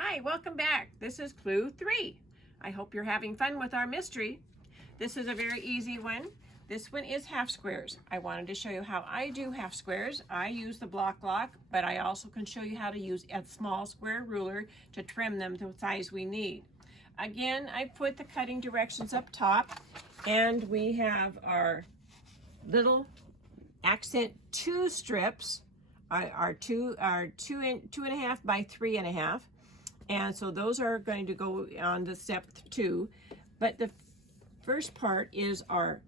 Hi, welcome back. This is clue 3. I hope you're having fun with our mystery. This is a very easy one. This one is half squares. I wanted to show you how I do half squares. I use the block lock, but I also can show you how to use a small square ruler to trim them to the size we need. Again, I put the cutting directions up top, and we have our little accent 2 strips, our 2.5 by 3.5. And so those are going to go on to step 2. But the first part is our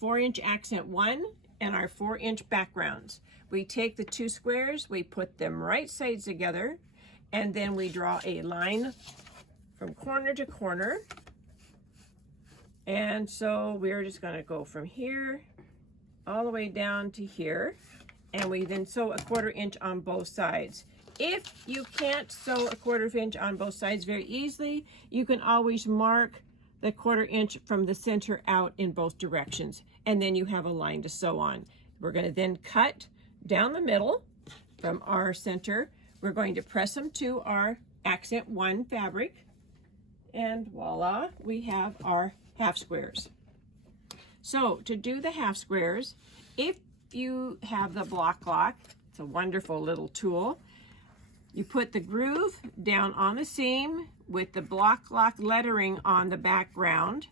4-inch accent 1 and our 4-inch backgrounds. We take the 2 squares, we put them right sides together, and then we draw a line from corner to corner. And so we're just going to go from here all the way down to here, and we then sew a 1/4 inch on both sides. If you can't sew a 1/4 inch on both sides very easily, you can always mark the 1/4 inch from the center out in both directions, and then you have a line to sew on. We're going to then cut down the middle from our center. We're going to press them to our accent 1 fabric, and voila, we have our half squares. So to do the half squares, if you have the block lock, it's a wonderful little tool. You put the groove down on the seam with the block lock lettering on the background,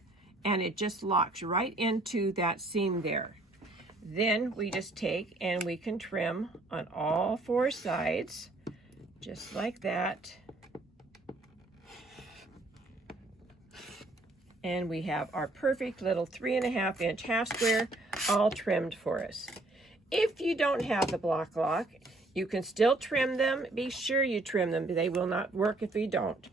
and it just locks right into that seam there. Then we just take and we can trim on all 4 sides, just like that. And we have our perfect little 3.5 inch half square all trimmed for us. If you don't have the block lock, you can still trim them. Be sure you trim them. They will not work if you don't.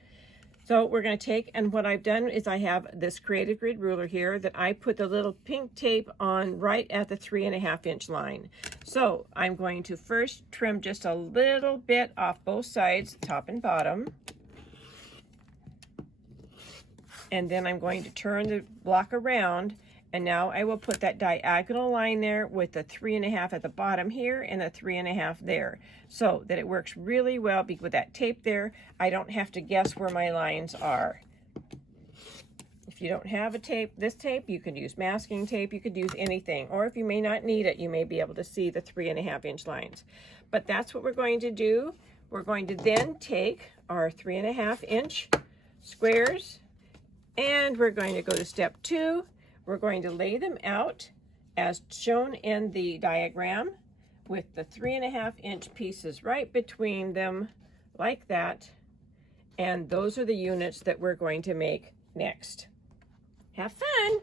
So we're going to take, and what I've done is I have this Creative Grid ruler here that I put the little pink tape on right at the 3.5 inch line. So I'm going to first trim just a little bit off both sides, top and bottom. And then I'm going to turn the block around, and now I will put that diagonal line there with the 3.5 at the bottom here and the 3.5 there, so that it works really well. With that tape there, I don't have to guess where my lines are. If you don't have a tape, this tape, you could use masking tape, you could use anything, or if you may not need it, you may be able to see the 3.5 inch lines. But that's what we're going to do. We're going to then take our 3.5 inch squares, and we're going to go to step 2. We're going to lay them out as shown in the diagram with the 3.5 inch pieces right between them like that. And those are the units that we're going to make next. Have fun!